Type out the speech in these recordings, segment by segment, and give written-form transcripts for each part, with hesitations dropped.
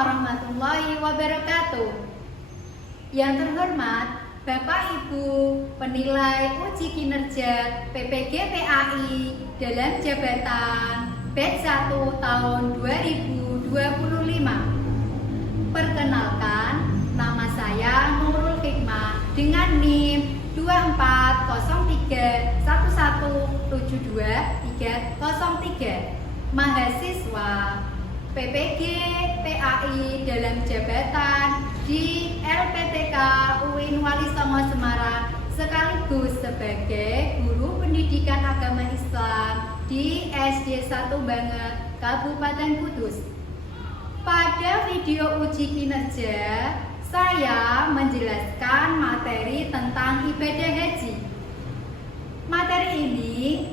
warahmatullahi wabarakatuh. Yang terhormat Bapak Ibu penilai uji kinerja PPG PAI dalam jabatan batch 1 tahun 2025. Perkenalkan, nama saya Nurul Hikmah dengan NIM 240311720303, mahasiswa PPG PAI dalam jabatan di LPTK UIN Wali Songo Semarang, sekaligus sebagai guru pendidikan agama Islam di SD 1 Banget, Kabupaten Kudus. Pada video uji kinerja, saya menjelaskan materi tentang ibadah haji. Materi ini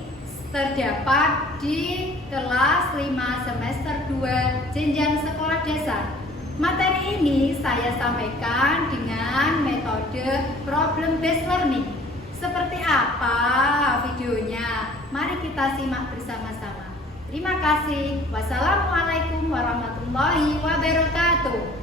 terdapat di kelas 5 semester 2 jenjang sekolah dasar. Materi ini saya sampaikan dengan metode problem based learning. Seperti apa videonya? Mari kita simak bersama-sama. Terima kasih. Wassalamualaikum warahmatullahi wabarakatuh.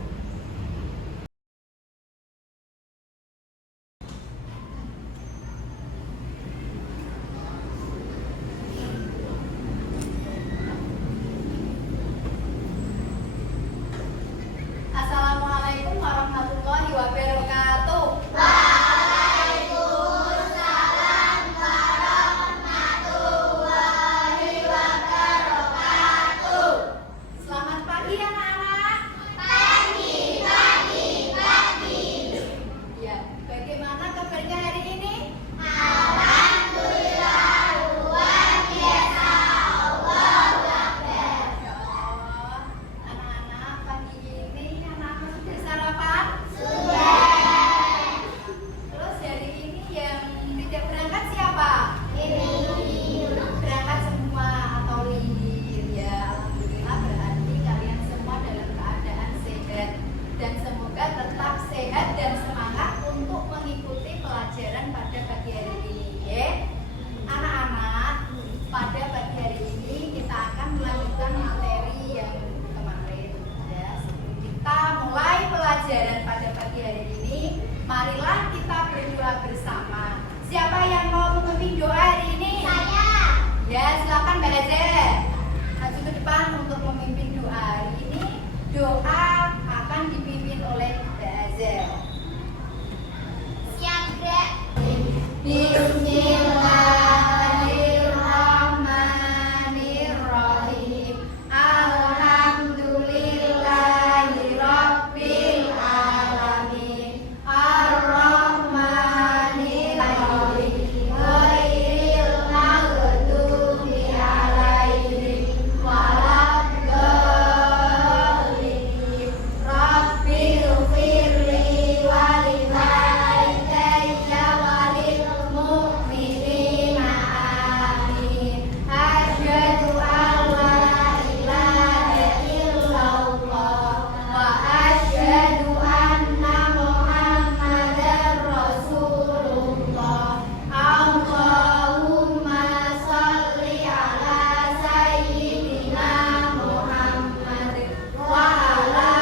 Assalamualaikum warahmatullahi wabarakatuh. Waalaikumsalam warahmatullahi wabarakatuh. Selamat pagi anak-anak. Pagi. Ya, bagaimana kabarnya hari ini? Alhamdulillah luar biasa. Allahu Akbar. Ya Allah, anak-anak pagi ini anak-anak sudah sarapan? Sudah. Terus hari ini yang tidak berangkat siapa? Berangkat semua atau libur ya. Alhamdulillah, berarti kalian semua dalam keadaan sehat dan semoga tetap sehat dan semangat untuk mengikuti pelajaran pada pagi hari ini ya. Anak-anak, pada pagi hari ini kita akan melanjutkan materi yang kemarin ya. Sebelum kita mulai pelajaran pada pagi hari ini, marilah kita berdoa bersama. Siapa yang mau memimpin doa hari ini? Saya. Ya, silakan Mbak Hazel. Maju ke depan untuk memimpin doa hari ini. Doa akan dipimpin oleh Mbak Hazel. Siap, Dek. Bismillahirrahmanirrahim. Alhamdulillahirabbil alamin. Ar-Rahmanirrahim. Ghairil maghdubi alaihim waladdallin. Rabbil firli walidayya walil mu'minina amin. Asyhadu an la ilaha illallah wa asyhadu anna Muhammadar Rasulullah. Allahumma sholli ala sayyidina Muhammad wa ala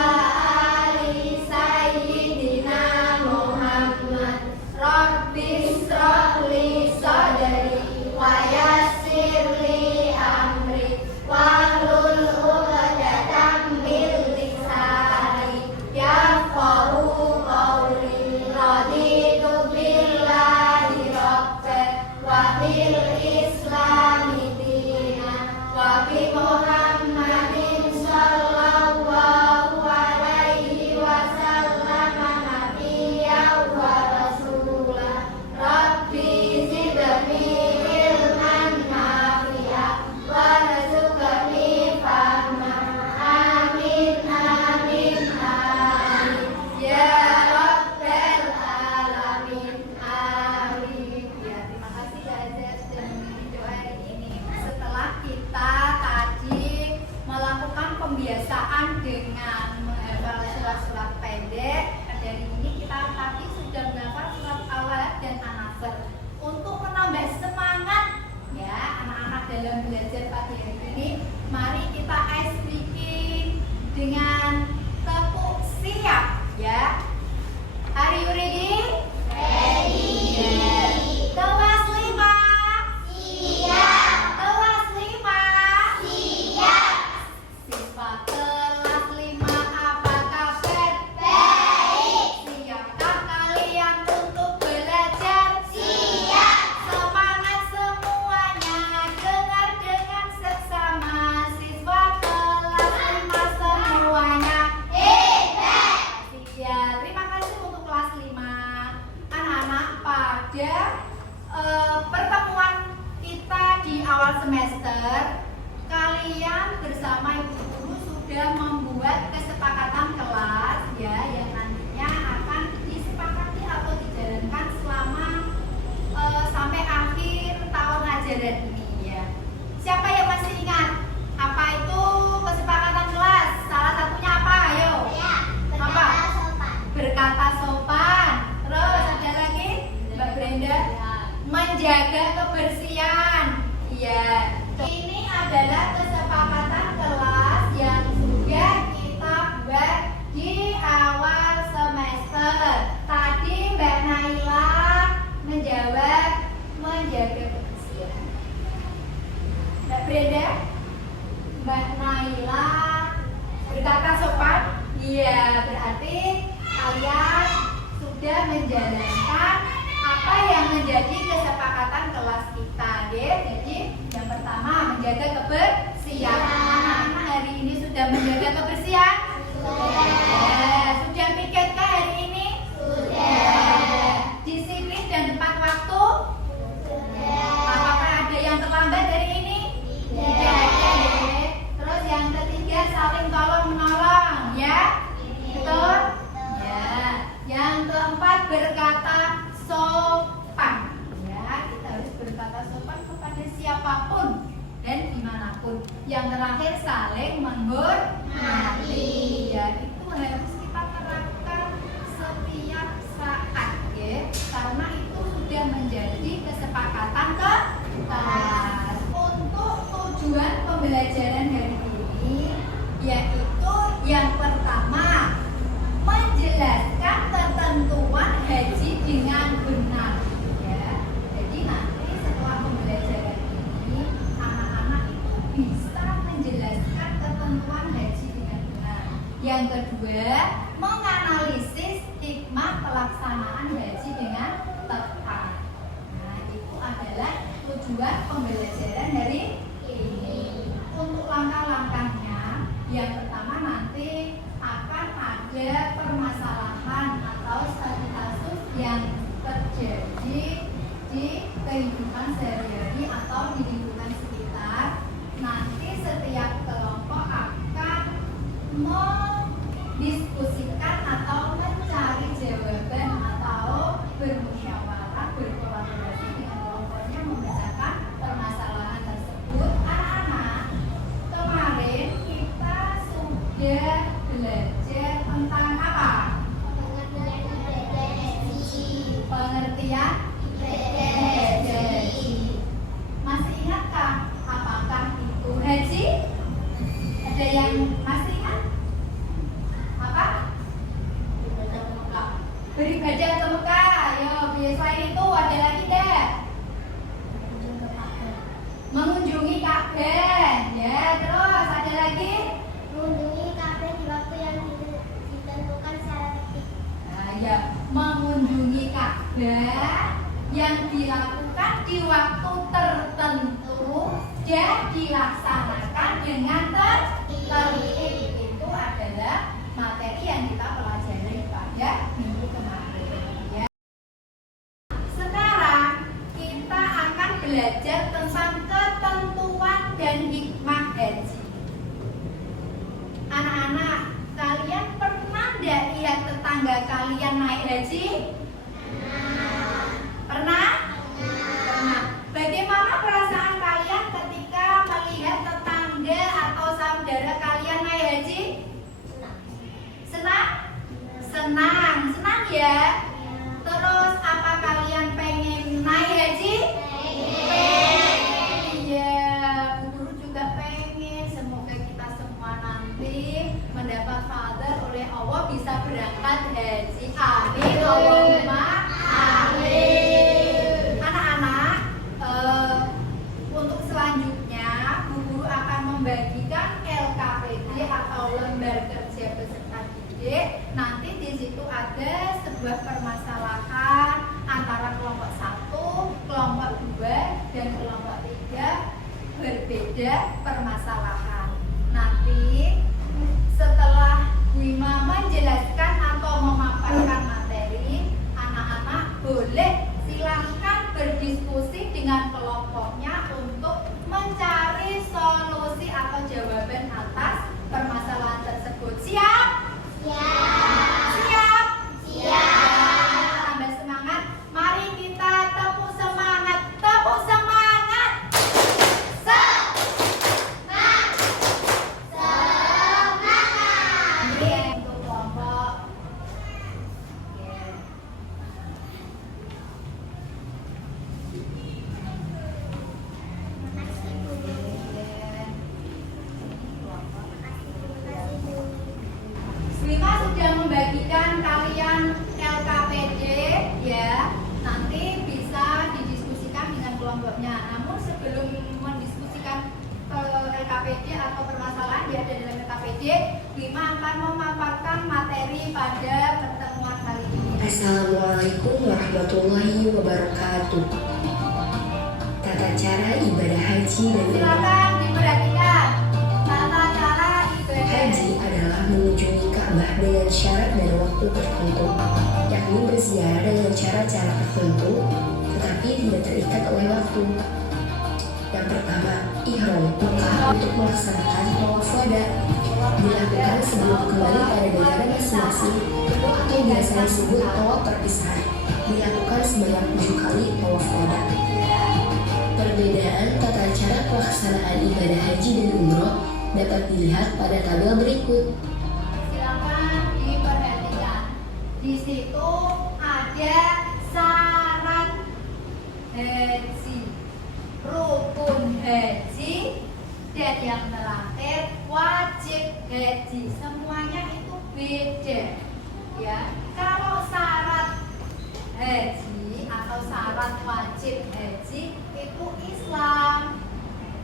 ali sayyidina Muhammad. Rabbi shrah li sadri wa yassir li amri wahlul 'uqdatam min lisani yafqahu qawli. Raditu billahi rabban wa bil islami dinan wa bi Muhammadin sallallahu alaihi wasallam nabiyyan wa rasulah. Rabbi zidni ilman nafi'an warzuqni fahman. Amin amin amin ya rabbal alamin. Amin. Ya, terima kasih Mbak Azza sudah memimpin doa hari ini. Setelah kita tadi melakukan pembiasaan dengan menghafal surat-surat pendek, dari ini kita tadi sudah menghafal surat awal dan anasir. Untuk menambah semangat ya anak-anak dalam belajar pagi hari ini, mari kita ice breaking dengan ya. Are you ready? Ready. Yes. Kelas 5. Siap. Kelas 5. Siap. Siswa kelas 5 apa kabar? Baik. Siapkah kalian untuk belajar? Siap. Semangat semuanya, dengar dengan seksama. Siswa kelas 5 semuanya. Hebat. Ya, terima kasih untuk kelas 5. Anak-anak, pada pertemuan kita di awal semester, kalian bersama ibu guru sudah membuat kesepakatan kelas ya, yang nantinya akan disepakati atau dijalankan selama sampai akhir tahun ajaran ini ya. Siapa yang masih ingat apa itu kesepakatan kelas? Salah satunya apa? Ayo. Ya. Apa? Berkata sopan. Berkata sopan. Terus ada lagi Mbak Brenda, menjaga kebersihan. Iya. Ini adalah kesepakatan kelas yang sudah kita buat di awal semester. Tadi Mbak Naila menjawab menjaga kebersihan. Mbak Brenda, Mbak Naila berkata sopan. Iya, berarti kalian sudah menjalankan apa yang menjadi kesepakatan kelas kita, ya. Jadi yang pertama menjaga kebersihan. Anak-anak hari ini sudah menjaga kebersihan? Sudah. Sudah piketkah hari ini? Sudah. Disiplin dan tepat waktu? Sudah. Apakah ada yang terlambat hari ini? Tidak ada, ya. Terus yang ketiga saling tolong menolong, ya. Betul? Ya. Yang keempat berkata sopan. Ya, kita harus berkata sopan kepada siapapun dan dimanapun. Yang terakhir saling menghormati. Ya, itu harus kita terapkan setiap saat, ya. Karena itu sudah menjadi kesepakatan kelas. Untuk tujuan pembelajaran hari ini, yaitu yang pertama menjelaskan ketentuan haji dengan benar, ya. Jadi nanti setelah pembelajaran ini anak-anak itu bisa menjelaskan ketentuan haji dengan benar. Yang kedua, menganalisis hikmah pelaksanaan haji dengan tepat. Nah, itu adalah tujuan pembelajaran hari ini. Untuk langkah-langkahnya, yang pertama nanti akan ada permasalahan atau studi kasus yang terjadi di kehidupan sehari-hari atau di lingkungan sekitar. Nanti setiap kelompok akan mendiskusikan atau mencari jawaban atau bermusyawarah, berkolaborasi dengan kelompoknya membicarakan permasalahan tersebut. Anak-anak, kemarin kita sudah belajar tentang apa? Pengertian ibadah haji. Masih ingatkah apakah itu haji? Ada yang masih ingat? Apa? Beribadah ke Mekah. Ayo, selain itu ada lagi deh. Mengunjungi Ka'bah. Ya, terus ada lagi? Mengunjungi kafe di waktu yang ditentukan secara tertib. Nah, ya, mengunjungi Ka'bah yang dilakukan di waktu tertentu dan dilaksanakan dengan tertib. Itu adalah materi yang kita pelajari pada minggu kemarin, ya. Sekarang kita akan belajar tentang ketentuan dan hikmah haji. Anak-anak, kalian pernah nggak lihat tetangga kalian naik haji? Pernah? Pernah. Bagaimana perasaan kalian ketika melihat tetangga atau saudara kalian naik haji? Senang? Senang. Senang ya? Terus apa kalian pengen naik haji? Iya, Bu Guru juga pengen. Semoga kita semua nanti mendapat father oleh Allah bisa berangkat kelompoknya. Namun sebelum mendiskusikan LKPD atau permasalahan yang ada dalam LKPD, Bima akan memaparkan materi pada pertemuan kali ini. Assalamualaikum warahmatullahi wabarakatuh. Tata cara ibadah haji dan umrah. Silakan diperhatikan. Tata cara ibadah Haji adalah mengunjungi Ka'bah dengan syarat dan waktu tertentu, yakni berziarah dengan cara-cara tertentu, tetapi tidak terikat oleh waktu. Yang pertama, ihram, Mekah untuk melaksanakan tawaf wada, dilakukan sebelum kembali pada negara masing-masing atau biasa disebut tawaf perpisahan, dilakukan sebanyak 7 kali tawaf wada. Perbedaan tata cara pelaksanaan ibadah haji dan umroh dapat dilihat pada tabel berikut. Silakan diperhatikan. Di situ ada syarat haji, rukun haji, dan yang terakhir wajib haji. Semuanya itu beda, ya. Kalau syarat haji atau syarat wajib haji itu Islam,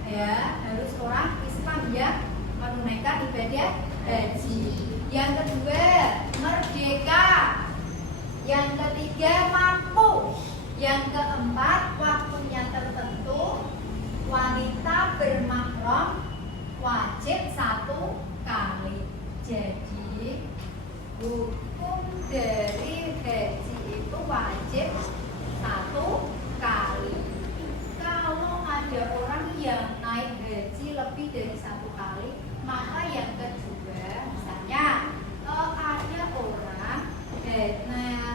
ya, harus orang Islam yang menunaikan ibadah haji. Yang kedua, merdeka. Yang ketiga, mampu. Yang keempat, waktunya tertentu. Wanita bermahram wajib 1 kali. Jadi hukum dari haji itu wajib 1 kali. Kalau ada orang yang naik haji lebih dari 1 kali, maka yang kedua, misalnya ada orang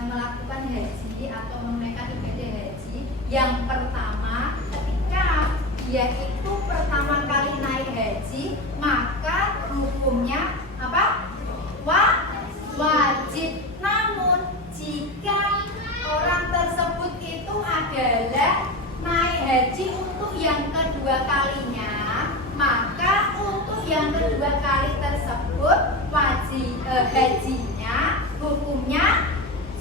melakukan haji atau menunaikan ibadah haji, yang pertama ketika dia itu pertama kali naik haji, maka hukumnya apa? Wajib. Namun jika orang tersebut itu adalah naik haji untuk yang kedua kalinya, maka untuk yang kedua kali tersebut hajinya hukumnya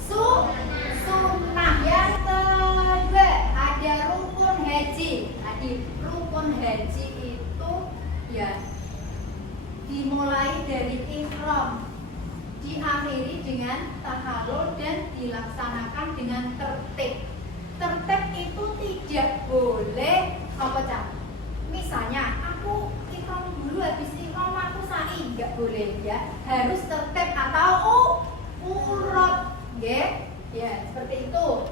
sunnah. Yang kedua ada rukun haji. Tadi rukun haji itu ya dimulai dari ihram, diakhiri dengan tahallul dan dilaksanakan dengan tertib. Tertib itu tidak boleh apa cak? Misalnya aku ihram dulu, habis ihram aku sa'i, nggak boleh, ya. Harus tertib atau urut, ya. Ya, seperti itu.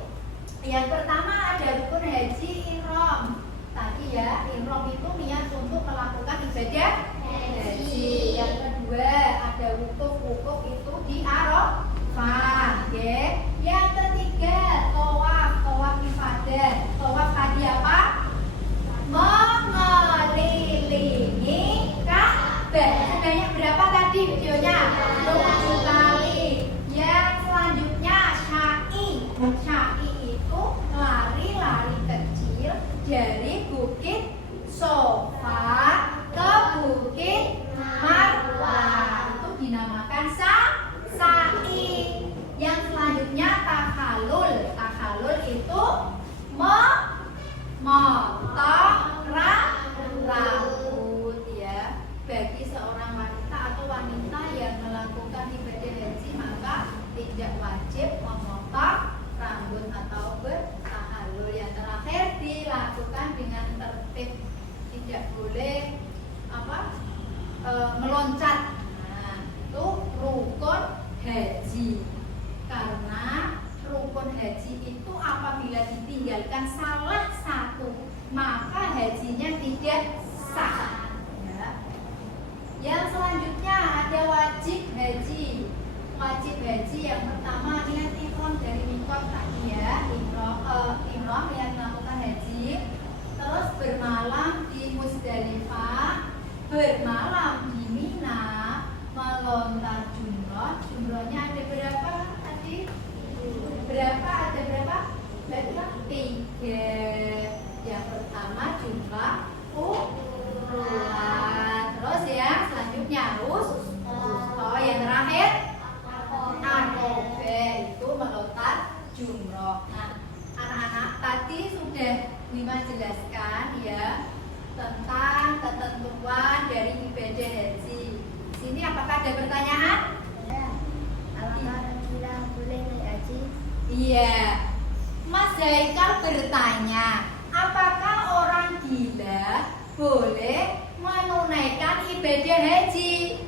Yang pertama ada rukun haji ihram. Tadi ya, ihram itu niat untuk melakukan ibadah haji. Yang kedua ada wukuf itu di Arafah, ya. Yang ketiga tawaf ibadah. Tawaf tadi apa? Mengelilingi Ka'bah. Sebanyak berapa tadi videonya? 7 kali. Yang selanjutnya sya'i. Sya'i itu lari-lari kecil dari Bukit Sofa ke Bukit Marwah. Itu dinamakan sa'i. Yang selanjutnya tahallul. Tahallul itu memotong rambut, ya. Bagi seorang wanita atau wanita yang melakukan ibadah haji, maka tidak wajib memotong rambut atau bertahallul. Yang terakhir dilakukan dengan tertib, tidak boleh meloncat. Nah, itu rukun haji. Karena rukun haji itu apabila ditinggalkan salah satu, maka hajinya tidak sah, ya. Yang selanjutnya ada wajib haji. Wajib haji yang pertama niat ihram dari mikot tadi, ya. Ihram yang melakukan haji, terus bermalam di Musdalifah, bermalam di Mina, jelaskan ya tentang ketentuan dari ibadah haji. Sini apakah ada pertanyaan? Ya. Apakah orang gila boleh naik haji? Iya. Mas Haikal bertanya, apakah orang gila boleh menunaikan ibadah haji?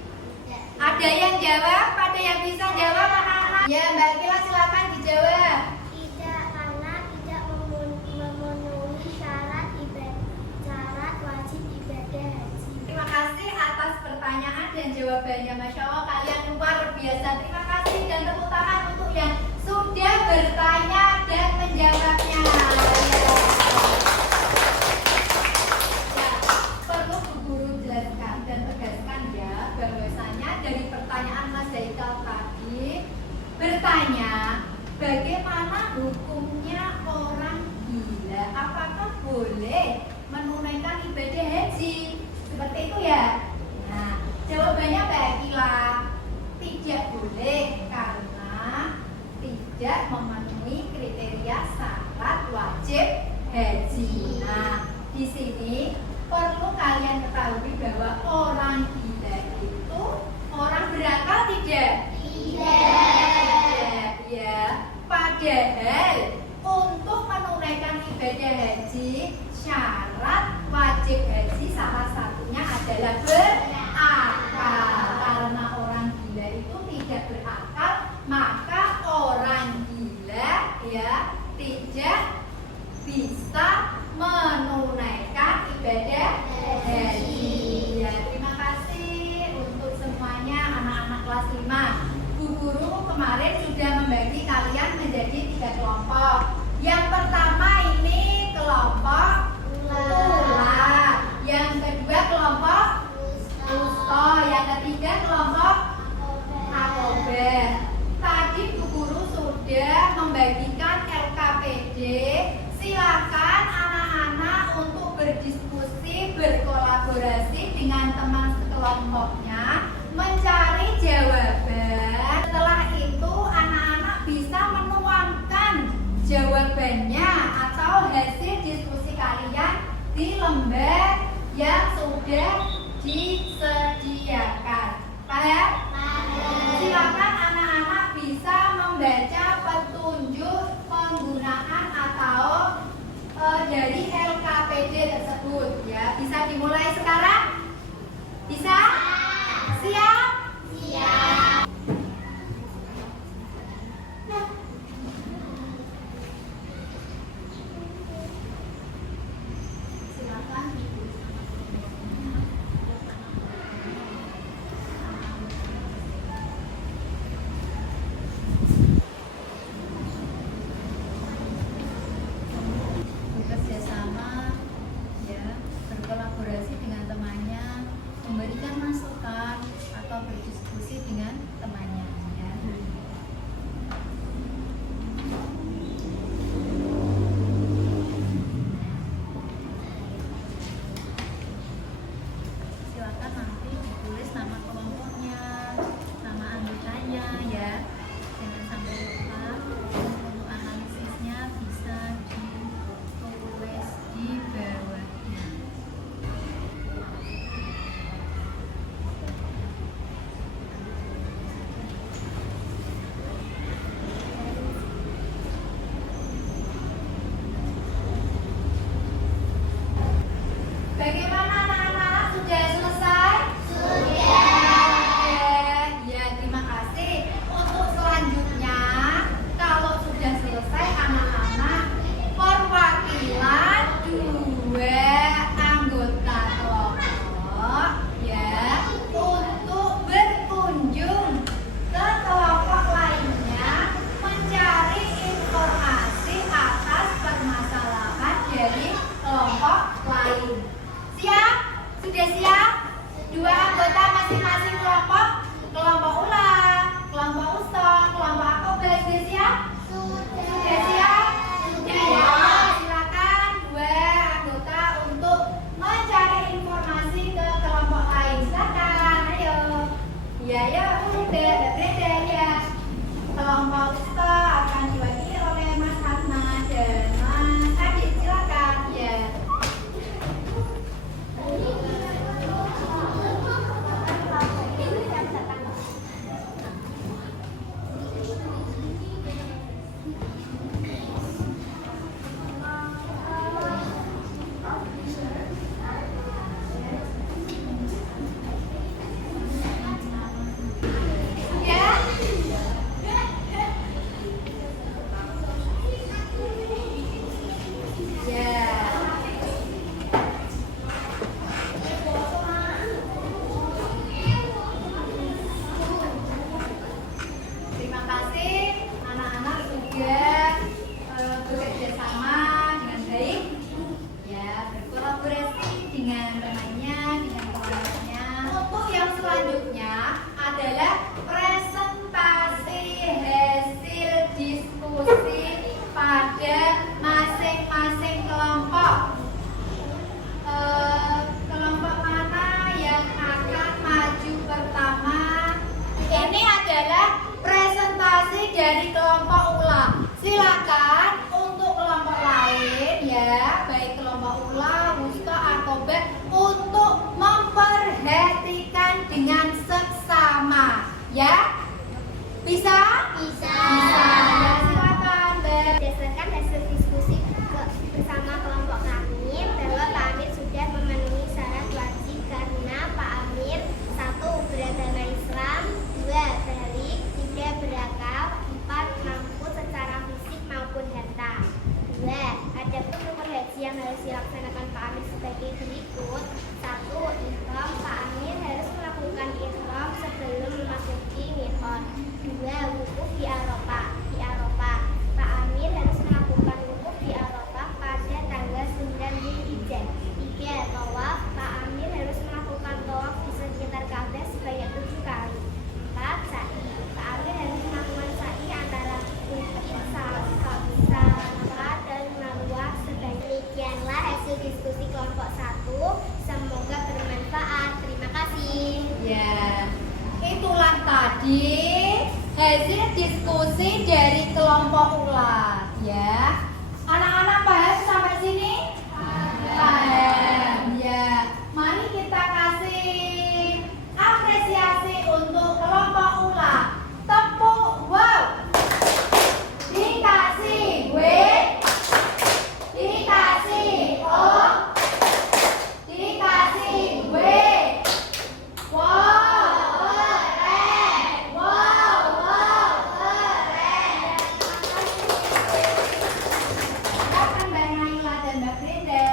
Ada yang jawab? Ada yang bisa jawab anak-anak? Ya, Mbak Kila silakan dijawab. Tidak, karena tidak memenuhi syarat wajib ibadah haji. Terima kasih atas pertanyaan dan jawabannya. Masya Allah, kalian luar biasa. Terima kasih dan tepuk tangan untuk yang sudah bertanya dan menjawabnya. Ya, perlu Bu Guru jelaskan dan tegaskan ya bahwasanya dari pertanyaan Mas Haikal tadi bertanya bagaimana hukumnya orang gila, apakah boleh menunaikan ibadah haji? Seperti itu ya. Nah, jawabannya Mbak Kila, tidak boleh karena tidak memenuhi kriteria syarat wajib haji. Nah, di sini perlu kalian ketahui bahwa orang gila itu orang berakal tidak? Tidak. Ya, padahal untuk menunaikan ibadah haji syarat wajib haji salah satunya adalah berakal. Karena orang gila itu tidak berakal, maka orang gila ya tidak bisa menunaikan ibadah haji. Ya, terima kasih untuk semuanya anak-anak kelas 5. Bu Guru kemarin sudah membagi kalian menjadi 3 kelompok. Yang pertama ini kelompok ular, yang kedua kelompok usto, yang ketiga kelompok akober. Tadi Bu Guru sudah membagikan LKPD. Silakan anak-anak untuk berdiskusi, berkolaborasi dengan teman sekelompoknya, mencari jawaban. Setelah itu anak-anak bisa menuangkan jawabannya atau hasil diskusi kalian di lembar yang sudah disediakan. Paham? Silakan anak-anak bisa membaca petunjuk penggunaan atau dari LKPD tersebut ya. Bisa dimulai sekarang? Bisa? Siap? Siap. Silakan. Bekerja sama ya, berkolaborasi dengan temannya, memberikan masukan atau B untuk memperhatikan dengan seksama. Ya? Bisa? Bisa. Ya, silakan, Beb. Berdasarkan hasil diskusi bersama kelompok kami, bahwa Pak Amir sudah memenuhi syarat wajib karena Pak Amir 1. Beragama Islam, 2. Balik, 3. Berakal, 4. Mampu secara fisik maupun harta. 2. Adapun rukun haji yang harus dilaksanakan Pak Amir sebagai berikut. 1. Ihram, Pak Amir harus melakukan ihram sebelum memasuki miqat. 2. Wukuf di Arafah. Pak Amir harus melakukan wukuf di Arafah pada tanggal 9 Dzulhijjah. 3. Tawaf. Pak Amir harus melakukan tawaf di sekitar Ka'bah sebanyak 7 kali. 4. Sa'i. Pak Amir harus melakukan sa'i antara Bukit Safa dan Marwah sebanyak. Demikianlah hasil diskusi kelompok 1. Semoga bermanfaat. Terima kasih. Ya, itulah tadi hasil diskusi dari kelompok ulat. Ya, anak-anak paham sampai sini? Paham. Ya, mari kita kasih apresiasi untuk kelompok ulat. Tepuk wow. Dikasih W, dikasih O, dikasih W. Wow, keren. Wow, keren. Silakan Mbak Naila dan Mbak Brenda.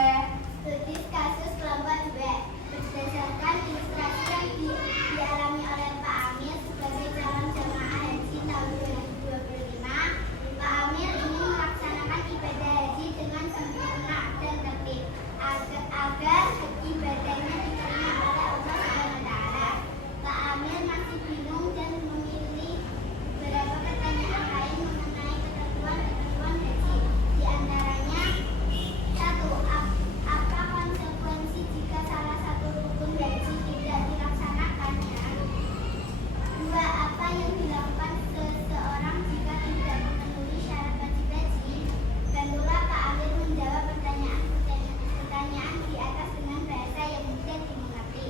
Studi kasus kelompok 2. Berdasarkan ilustrasi yang dialami oleh Pak Amir sebagai calon jemaah haji tahun 2025, Pak Amir ingin melaksanakan ibadah haji dengan sempurna dan tertib agar ibadahnya diterima oleh Allah Subhanahu wa Ta'ala. Pak Amir masih bingung dan memilih beberapa pertanyaan lain mengenai ketentuan haji. Di antaranya, 1. Apa konsekuensi jika salah satu rukun haji tidak dilaksanakannya? 2. Apa yang dilakukan seseorang jika tidak memenuhi syarat wajib haji? Tentulah Pak Amir menjawab pertanyaan di atas dengan bahasa yang mudah dimengerti.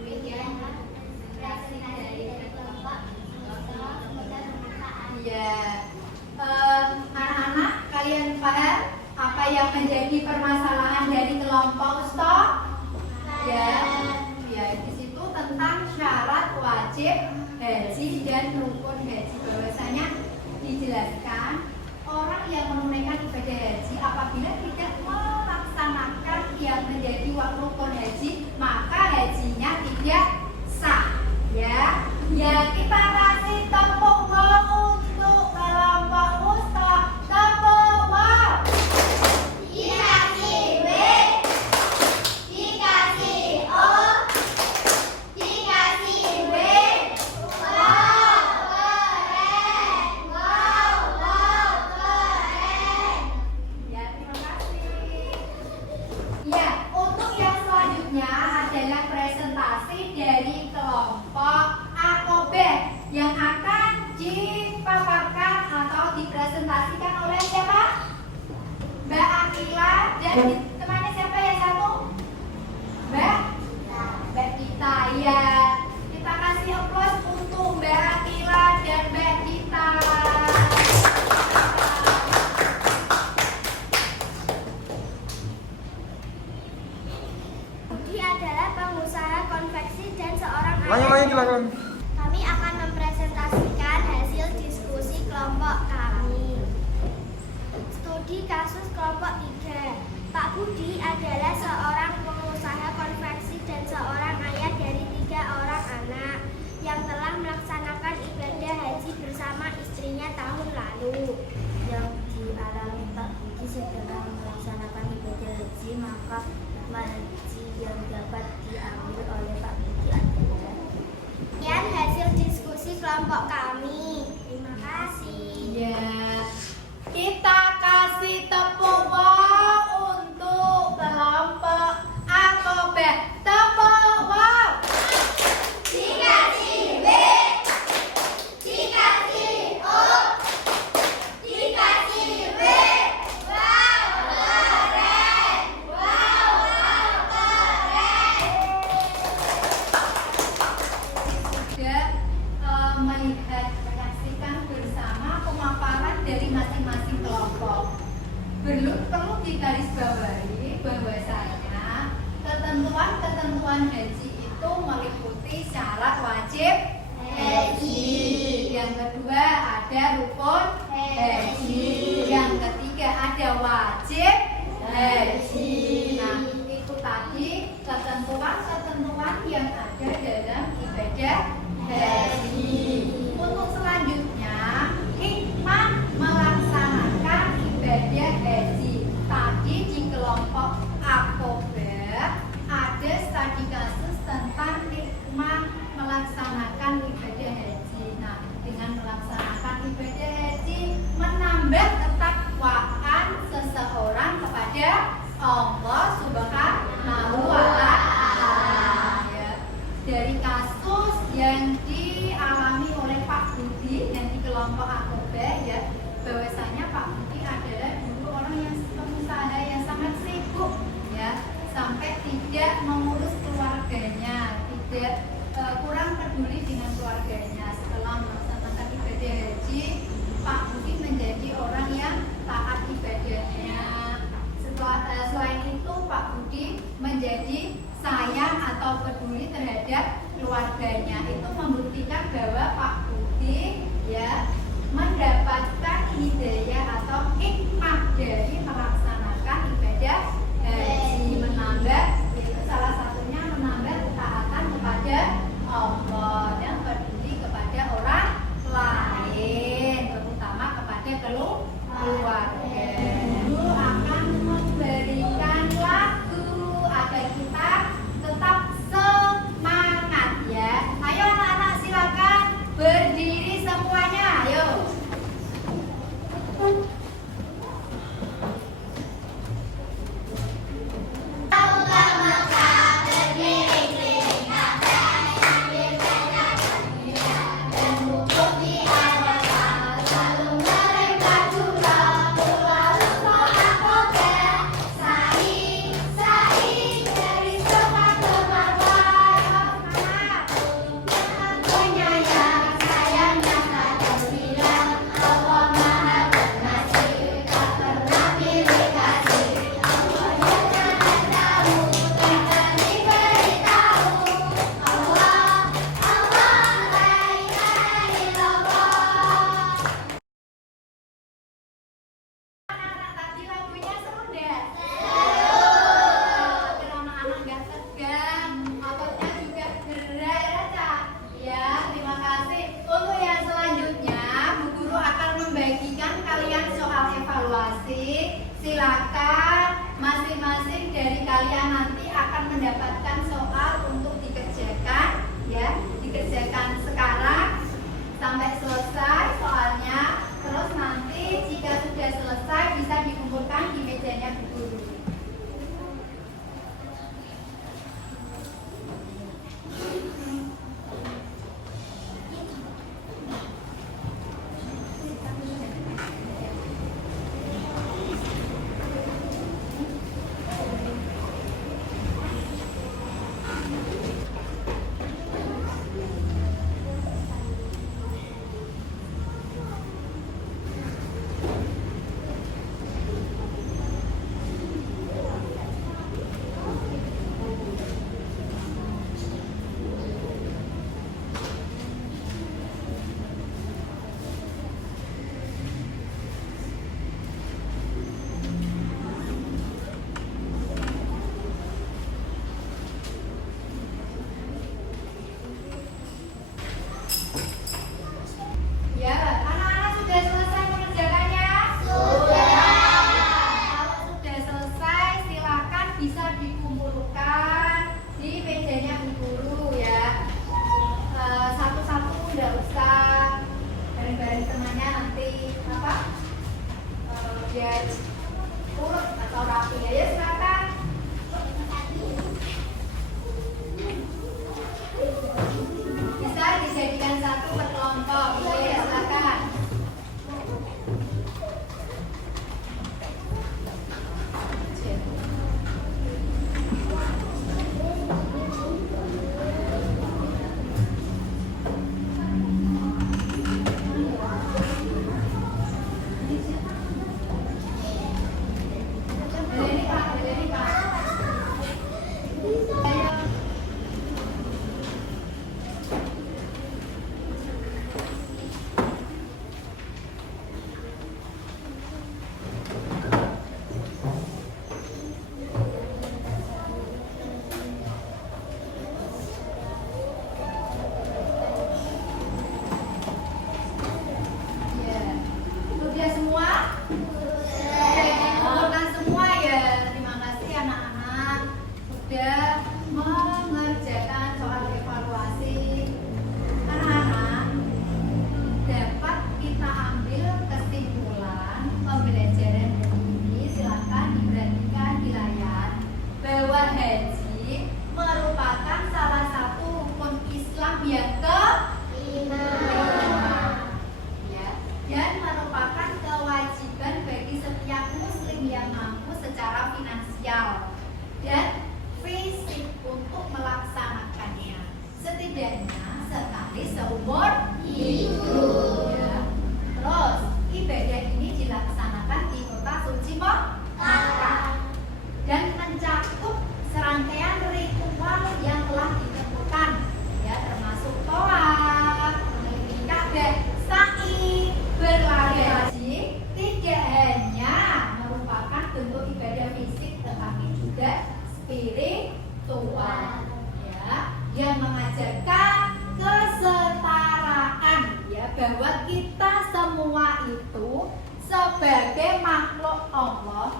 Demikianlah reaksi dari kelompok. Semoga bermanfaat. Ya, anak-anak kalian paham apa yang menjadi permasalahan dari kelompok Ustaz? Ya, di situ tentang syarat wajib haji dan rukun haji. Bahwasanya dijelaskan orang yang menunaikan ibadah haji apabila tidak melaksanakan yang menjadi rukun haji, maka hajinya tidak sah. Ya, kita kasih tepuk wow untuk kelompok Ustaz. Tepuk wow. Dikasih W, dikasih O, dikasih W. Wow, keren. Wow, keren. Ya, terima kasih. Ya, untuk yang selanjutnya adalah presentasi dari kelompok Akobeh yang akan dipaparkan atau dipresentasikan oleh siapa? Mbak Akila dan temannya siapa yang satu? Mbak Dita. Ya, kita kasih aplaus untuk Mbak Akila dan Mbak Dita. Budi adalah pengusaha konveksi dan seorang Lanjut silakan. Kami akan mempresentasikan hasil diskusi kelompok kami. Studi kasus kelompok 3. Pak Budi adalah seorang pengusaha konveksi dan seorang ayah dari 3 orang anak yang telah melaksanakan ibadah haji bersama istrinya tahun lalu. Yang dialami Pak Budi setelah melaksanakan ibadah haji, maka haji yang dapat diambil oleh Pak Budi adalah Sekian hasil diskusi kelompok kami. Terima kasih. Ya, kita kasih tepuk wow untuk kelompok Akobeh. Tepuk wow. Dikasih W. wajib haji. Yang kedua ada rukun haji. Yang ketiga ada wajib haji. Nah, itu tadi ketentuan-ketentuan yang ada dalam ibadah haji. Untuk selanjutnya, hikmah melaksanakan ibadah haji. Tadi di kelompok akobah ada studi kasus tentang hikmah melaksanakan ibadah haji. Nah, dengan melaksanakan ibadah haji menambah ketakwaan seseorang kepada Allah Subhanahu wa Ta'ala. Ya. Dari kasus yang dialami oleh Pak Budi yang di kelompok akobah, ya, bahwasanya Pak Budi adalah dulu orang yang pengusaha yang sangat sibuk, ya, sampai tidak mengurus keluarganya, tidak kurang peduli dengan keluarganya. Setelah melaksanakan ibadah haji, Pak Budi menjadi orang yang taat ibadahnya. Selain itu, Pak Budi menjadi sayang atau peduli terhadap keluarganya. Itu membuktikan bahwa Pak Budi, ya, mendapatkan hidayah atau hikmah dari melaksanakan ibadah haji, menambah, itu salah satunya menambah ketaatan kepada Allah dan peduli kepada orang lain, terutama kepada keluarga. Guru akan memberikan lagu agar kita tetap semangat, ya. Ayo anak-anak, silakan berdiri semuanya. Ayo. manis seumur hidup. Ya. Terus ibadah ini dilaksanakan di kota suci Makkah dan mencakup serangkaian ritual yang telah ditentukan, ya, termasuk tawaf, mengelilingi Ka'bah, sa'i, berlari haji. Tidak hanya merupakan bentuk ibadah fisik, tetapi juga spiritual, ya, yang mengajarkan kesetaraan, ya, bahwa kita semua itu sebagai makhluk Allah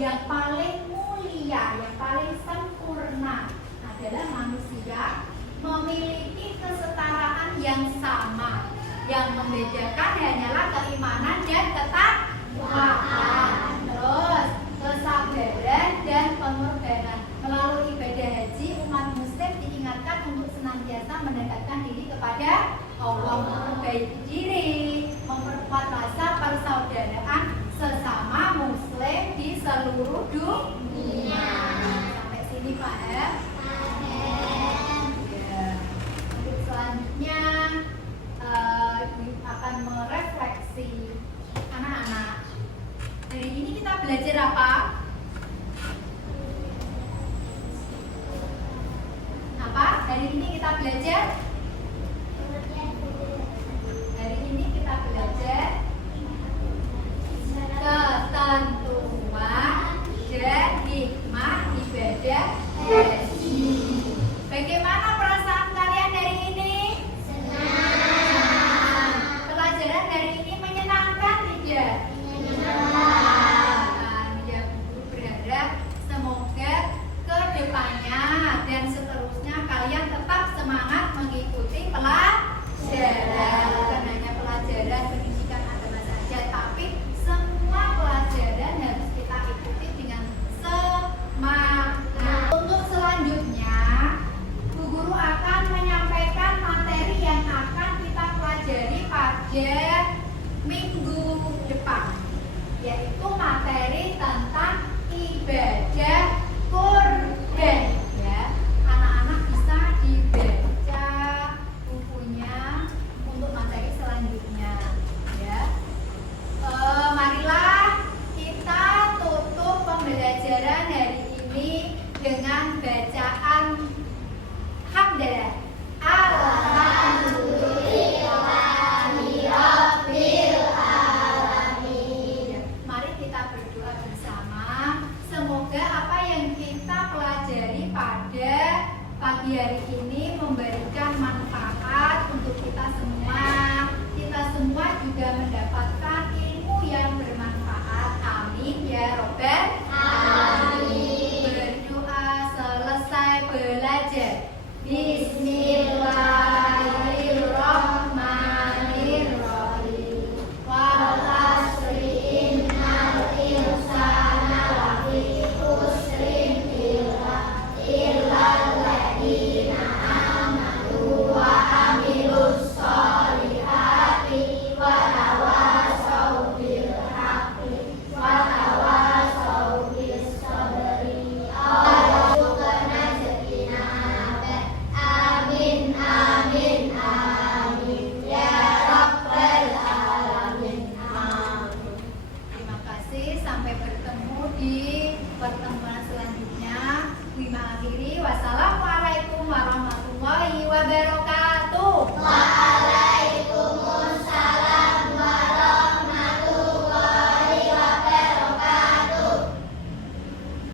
yang paling mulia, yang paling sempurna adalah manusia, memiliki kesetaraan yang sama. Yang membedakan hanyalah keimanan dan ketakwaan, terus kesabaran dan pengorbanan. Melalui ibadah haji, umat muslim diingatkan untuk senantiasa mendekatkan diri kepada Allah, memperbaiki diri, memperkuat rasa persaudaraan sesama muslim di seluruh dunia. Sampai sini paham? Ya. Untuk selanjutnya akan merefleksi anak-anak. Hari ini kita belajar apa? Hari ini kita belajar? Hari ini kita belajar ketentuan dan hikmah ibadah haji. Bagaimana perasaan kalian hari ini? Senang. Pelajaran hari ini menyenangkan tidak? Menyenangkan. Ya, Guru berharap semoga ke depannya dan seterusnya kalian tetap semangat mengikuti pelajaran. Bukan hanya pelajaran pendidikan agama saja, tapi semua pelajaran harus kita ikuti dengan semangat. Untuk selanjutnya, Bu Guru akan menyampaikan materi yang akan kita pelajari pada minggu depan, yaitu materi tentang ibadah kurban. Ya, anak-anak bisa dibaca bukunya untuk materi selanjutnya. Ya, marilah kita tutup pembelajaran hari ini dengan bacaan hamdalah. Mari kita berdoa bersama. Semoga apa yang kita pelajari pada pagi hari ini memberikan manfaat untuk kita semua. Kita semua juga mendapatkan ilmu yang bermanfaat. Amin ya Robbal alamin. Berdoa selesai belajar. Bismillahirrahmanirrahim. Wal asri innal insana lafi khusrin illal ladzina amanu wa amilus sholihati wa tawasaw bil haqqi wa tawasaw bis sabri. Allahumma jadina amin amin amin ya rabbal alamin amin. Terima kasih, sampai bertemu di pertemuan selanjutnya. Terima akhiri, wassalam.